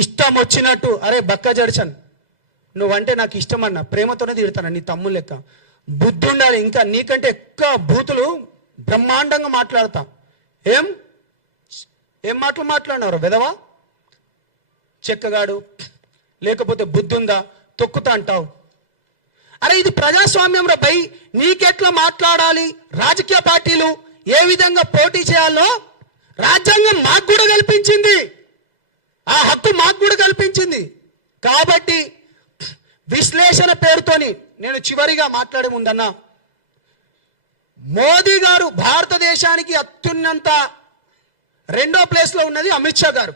ఇష్టం వచ్చినట్టు అరే బక్క జడ్చన్ నువ్వంటే నాకు ఇష్టం అన్న ప్రేమతోనే తిడతాను నీ తమ్ముడు లెక్క బుద్ధి ఉండాలి ఇంకా నీకంటే ఎక్కువ బూతులు బ్రహ్మాండంగా మాట్లాడతా ఏం ఏం మాట్లాడినారు వెదవా చెక్కగాడు లేకపోతే బుద్ధి ఉందా తొక్కుతా అంటావు అరే ఇది ప్రజాస్వామ్యం రా భయ్ నీకెట్లా మాట్లాడాలి రాజకీయ పార్టీలు ఏ విధంగా పోటీ చేయాలో రాజ్యాంగం మాకు కూడా కల్పించింది ఆ హక్కు మాకు కూడా కల్పించింది కాబట్టి విశ్లేషణ పేరుతోని నేను చివరిగా మాట్లాడే ముందన్నా మోదీ గారు భారతదేశానికి అత్యున్నత 2వ ప్లేస్లో ఉన్నది అమిత్ షా గారు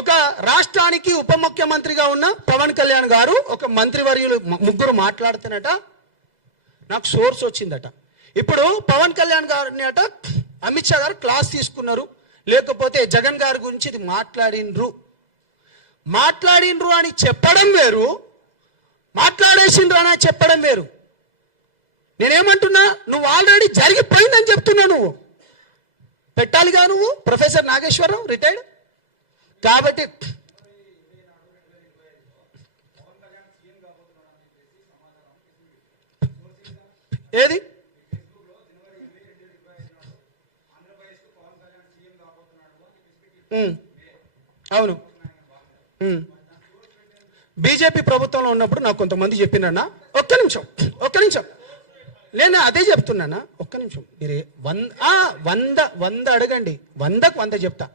ఒక రాష్ట్రానికి ఉప ముఖ్యమంత్రిగా ఉన్న పవన్ కళ్యాణ్ గారు ఒక మంత్రివర్యులు ముగ్గురు మాట్లాడుతున్నట నాకు సోర్స్ వచ్చిందట ఇప్పుడు పవన్ కళ్యాణ్ గారిని అట అమిత్ షా గారు క్లాస్ తీసుకున్నారు లేకపోతే జగన్ గారి గురించి ఇది మాట్లాడిండ్రు అని చెప్పడం వేరు మాట్లాడేసిండ్రు అని చెప్పడం వేరు నేనేమంటున్నా నువ్వు ఆల్రెడీ జరిగిపోయిందని చెప్తున్నా నువ్వు పెట్టాలిగా నువ్వు ప్రొఫెసర్ నాగేశ్వరరావు రిటైర్డ్ కాబట్టి ఏది అవును బీజేపీ ప్రభుత్వంలో ఉన్నప్పుడు నాకు కొంతమంది చెప్పినన్నా ఒక్క నిమిషం నేను అదే చెప్తున్నానా ఒక్క నిమిషం మీరే 100 అడగండి 100కు 100 చెప్తా